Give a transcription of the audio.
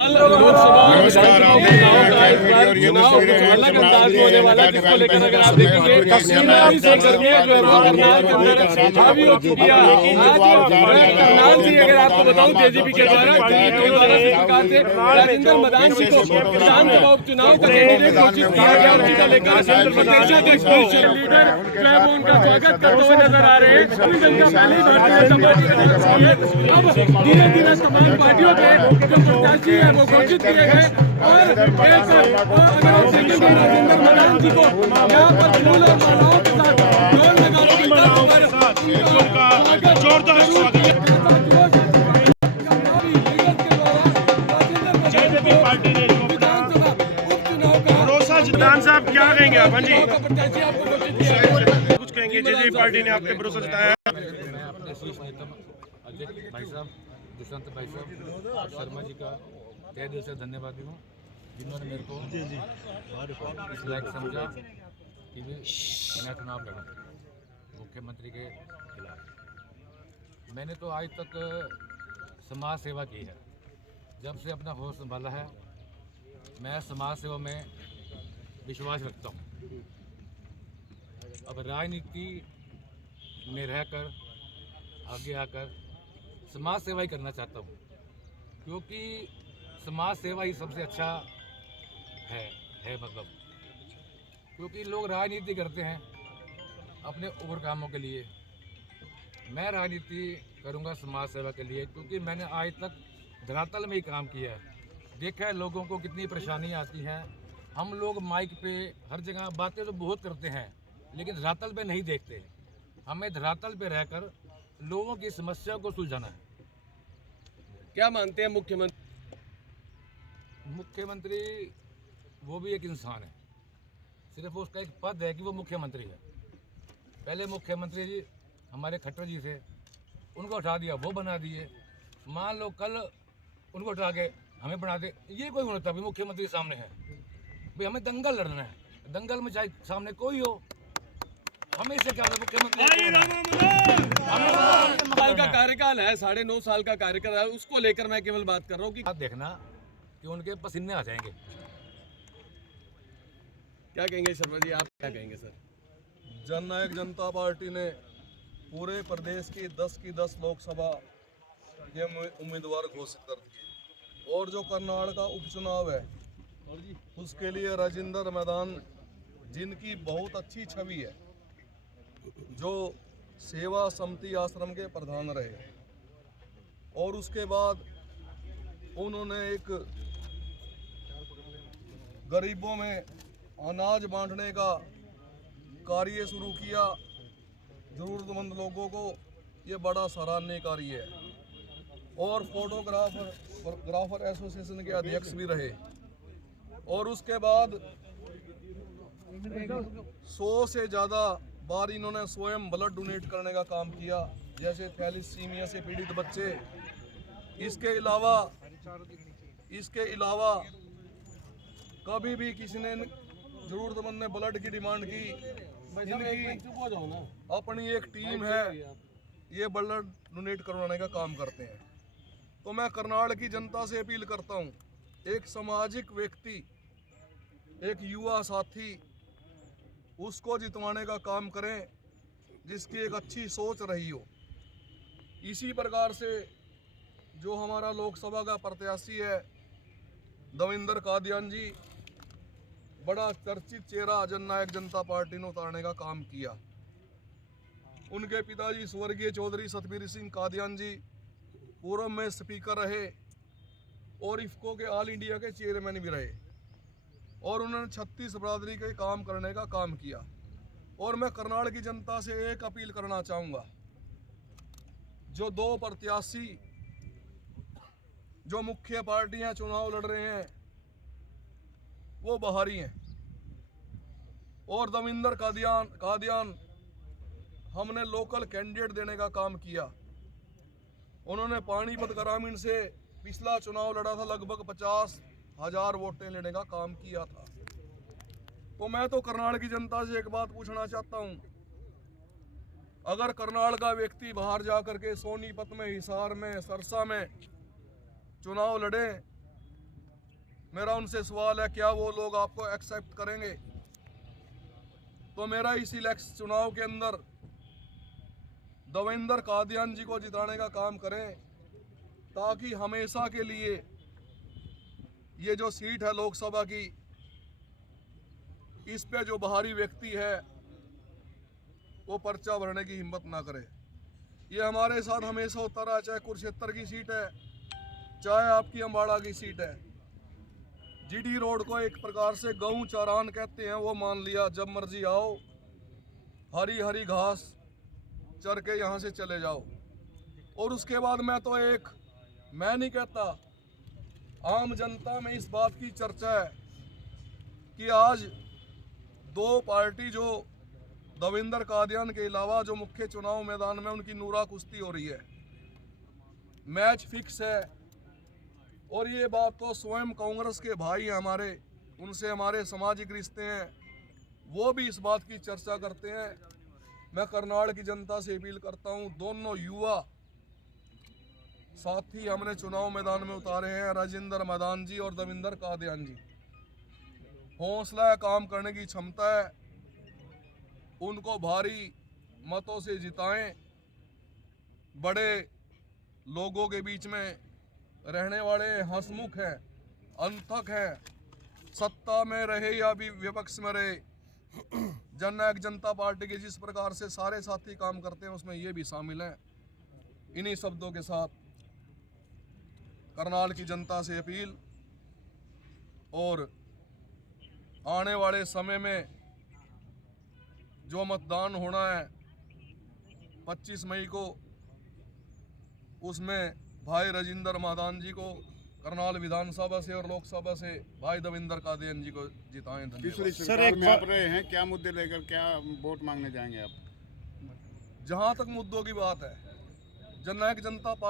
नमस्कार। आप देख रहे हैं वीडियो और ये तस्वीरें हैं अलग अंदाज में होने वाला है, जिसको लेकर अगर आप देखेंगे करनाल से करके करनाल के अंदर हावी हो चुकी है। आज करनाल से अगर आपको बताऊं जेजेपी के द्वारा सरकार से राजेंद्र मदान जी को विधानसभा उपचुनाव का कैंडिडेट घोषित किया गया। उसी को लेकर प्रदेश के स्पेशल लीडर जो है वो उनका स्वागत करते हुए नजर आ रहे हैं। अभी जनता पहले अब धीरे धीरे तमाम पार्टियों के जो प्रत्याशी है वो घोषित किए गए और अगर आप देखेंगे राजेंद्र मदान जी को यहाँ पर फूल और मालाओं के साथ ढोल नगाड़ों जोरदार स्वागत पार्टी ने भरोसा जितान साहब क्या कहेंगे आप? हाँ जी कुछ कहेंगे? जेजेपी पार्टी ने आपके भरोसा जताया है। मैं अपने शीर्ष नेता अजय भाई साहब, दुष्यंत भाई साहब, शर्मा जी का तहे दिल से धन्यवादी हूँ, जिन्होंने मेरे को इस लायक समझा कि मैं चुनाव लड़ा मुख्यमंत्री के खिलाफ। मैंने तो आज तक समाज सेवा की है, जब से अपना होश संभाला है मैं समाज सेवा में विश्वास रखता हूँ। अब राजनीति में रहकर आगे आकर समाज सेवा ही करना चाहता हूँ, क्योंकि समाज सेवा ही सबसे अच्छा है मतलब, क्योंकि लोग राजनीति करते हैं अपने और कामों के लिए। मैं राजनीति करूँगा समाज सेवा के लिए, क्योंकि मैंने आज तक धरातल में ही काम किया है, देखा है लोगों को कितनी परेशानी आती है। हम लोग माइक पे हर जगह बातें तो बहुत करते हैं, लेकिन धरातल पे नहीं देखते। हमें धरातल पे रहकर लोगों की समस्या को सुलझाना है। क्या मानते हैं मुख्यमंत्री वो भी एक इंसान है, सिर्फ उसका एक पद है कि वो मुख्यमंत्री है। पहले मुख्यमंत्री जी हमारे खट्टर जी थे, उनको उठा दिया, वो बना दिए। मान लो कल उनको उठा के हमें बना दे, ये कोई होता भी मुख्यमंत्री सामने है भाई, हमें दंगल लड़ना है। दंगल में चाहे सामने कोई हो, हमें इससे क्या मुख्यमंत्री साल का कार्यकाल है, 9.5 साल का कार्यकाल है, उसको लेकर मैं केवल बात कर रहा हूँ कि आप देखना कि उनके पसीने आ जाएंगे। क्या कहेंगे शर्मा जी, आप क्या कहेंगे? सर, जननायक जनता पार्टी ने पूरे प्रदेश की 10 लोकसभा के उम्मीदवार घोषित कर दिए, और जो करनाल का उपचुनाव है उसके लिए राजेंद्र मैदान, जिनकी बहुत अच्छी छवि है, जो सेवा समिति आश्रम के प्रधान रहे, और उसके बाद उन्होंने एक गरीबों में अनाज बांटने का कार्य शुरू किया, जरूरतमंद लोगों को। ये बड़ा सराहनीय कार्य है। और फोटोग्राफर एसोसिएशन के अध्यक्ष भी रहे, और उसके बाद 100 से ज़्यादा बार इन्होंने स्वयं ब्लड डोनेट करने का काम किया, जैसे थैलीसीमिया से पीड़ित बच्चे। इसके अलावा कभी भी किसी ने जरूरतमंद ने ब्लड की डिमांड की, इनकी अपनी एक टीम है, ये ब्लड डोनेट करवाने का काम करते हैं। तो मैं करनाल की जनता से अपील करता हूँ, एक सामाजिक व्यक्ति, एक युवा साथी, उसको जितवाने का काम करें जिसकी एक अच्छी सोच रही हो। इसी प्रकार से जो हमारा लोकसभा का प्रत्याशी है दविंदर कादियान जी, बड़ा चर्चित चेहरा जननायक जनता पार्टी ने उतारने का काम किया। उनके पिताजी स्वर्गीय चौधरी सतबीर सिंह कादियान जी पूर्व में स्पीकर रहे और इफ्को के ऑल इंडिया के चेयरमैन भी रहे, और उन्होंने 36 बरादरी के काम करने का काम किया। और मैं करनाल की जनता से एक अपील करना चाहूँगा, जो 2 प्रत्याशी जो मुख्य पार्टियां चुनाव लड़ रहे हैं वो बाहरी हैं, और दविंदर कादियान हमने लोकल कैंडिडेट देने का काम किया। उन्होंने पानीपत ग्रामीण से पिछला चुनाव लड़ा था, लगभग 50,000 वोटें लेने का काम किया था। तो मैं तो करनाल की जनता से एक बात पूछना चाहता हूं, अगर करनाल का व्यक्ति बाहर जाकर के सोनीपत में, हिसार में, सरसा में चुनाव लड़े मेरा उनसे सवाल है, क्या वो लोग आपको एक्सेप्ट करेंगे? तो मेरा इस इलेक्शन चुनाव के अंदर देवेंद्र कादियान जी को जिताने का काम करें, ताकि हमेशा के लिए ये जो सीट है लोकसभा की, इस पे जो बाहरी व्यक्ति है वो पर्चा भरने की हिम्मत ना करे। ये हमारे साथ हमेशा होता रहा, चाहे कुरुक्षेत्र की सीट है, चाहे आपकी अम्बाड़ा की सीट है। जीडी रोड को एक प्रकार से गऊ चारान कहते हैं, वो मान लिया, जब मर्जी आओ, हरी हरी घास चर के यहाँ से चले जाओ। और उसके बाद मैं नहीं कहता, आम जनता में इस बात की चर्चा है कि आज दो पार्टी जो देवेंद्र कादियान के अलावा जो मुख्य चुनाव मैदान में उनकी नूरा कुश्ती हो रही है, मैच फिक्स है। और ये बात तो स्वयं कांग्रेस के भाई हैं हमारे, उनसे हमारे सामाजिक रिश्ते हैं, वो भी इस बात की चर्चा करते हैं। मैं करनाल की जनता से अपील करता हूं, दोनों युवा साथी हमने चुनाव मैदान में उतारे हैं, राजेंद्र मैदान जी और देवेंद्र कादियान जी। हौसला है, काम करने की क्षमता है, उनको भारी मतों से जिताएं। बड़े लोगों के बीच में रहने वाले, हंसमुख हैं, अंतक हैं, सत्ता में रहे या भी विपक्ष में रहे, जननायक जनता पार्टी के जिस प्रकार से सारे साथी काम करते हैं उसमें ये भी शामिल हैं। इन्हीं शब्दों के साथ करनाल की जनता से अपील, और आने वाले समय में जो मतदान होना है 25 मई को, उसमें भाई राजेंद्र मैदान जी को करनाल विधानसभा से और लोकसभा से भाई देवेंद्र कादियान जी को जिताएं। पिछली सरकार में आप रहे हैं, क्या मुद्दे लेकर क्या वोट मांगने जाएंगे आप? जहां तक मुद्दों की बात है, जननायक जनता